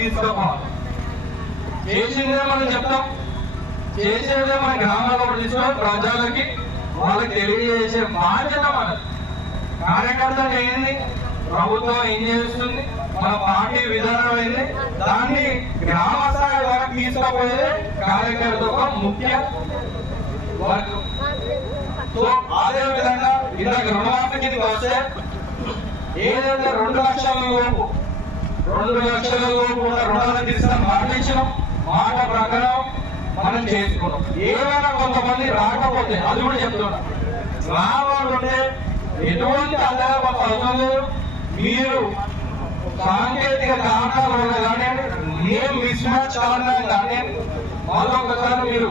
తీసుకోవాలి. చేసిందే మనం చెప్తాం, చేసేదే మన గ్రామాల్లో తీసుకొని ప్రజలకి వాళ్ళకి తెలియజేసే బాధ్యత మనది. కార్యకర్తలు ఏంది, ప్రభుత్వం ఏం చేస్తుంది, మన పార్టీ విధానం ఏంది, దాన్ని గ్రామ స్థాయి వరకు తీసుకుపోయే కార్యకర్త ఒక ముఖ్య వర్క్. సో అదే విధంగా ఇందాక రుణమాఫీ కిందకి వస్తే ఏదైతే 2 లక్షల లోపు ఉన్న రుణాలను తీసిన మాట ఇచ్చినాం, మాట ప్రకారం మనం చేసుకున్నాం. ఏమైనా కొంతమంది రాకపోతే అది కూడా చెప్తున్నాం, రావాలంటే ఎటువంటి అల్లాప అవసరం లేదు. మీరు సాంకేతిక కారణాల వల్ల కానీ ఏం మిస్ మ్యాచ్ కారణాలు కానీ మరొకసారి మీరు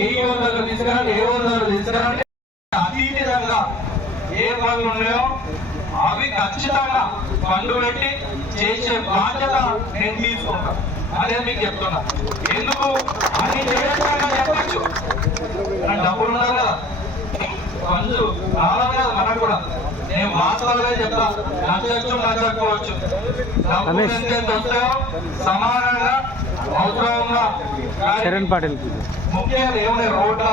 ఏ యోజనలు తీసుకురండి, ఏ యోజనలు తీసుకురండి. అతీతంగా ఏ పనులు ఉన్నాయో అవి ఖచ్చితంగా ఫండ్ పెట్టి చేసే బాధ్యత నేను తీసుకుంటాను. అదే మీకు చెప్తున్నా. ఎందుకు అన్ని చేయొచ్చా చెప్పచ్చు, డబ్బులు ఉన్నారు కదా, ఫండ్స్ రావాలి కదా మనకు కూడా. నేను వాస్తవాలే చెప్తా, నచ్చకపోవచ్చు. డబ్బులు ఎంత వస్తాయో సమానంగా అవసరంగా ముఖ్యంగా ఏమైనా రోడ్ల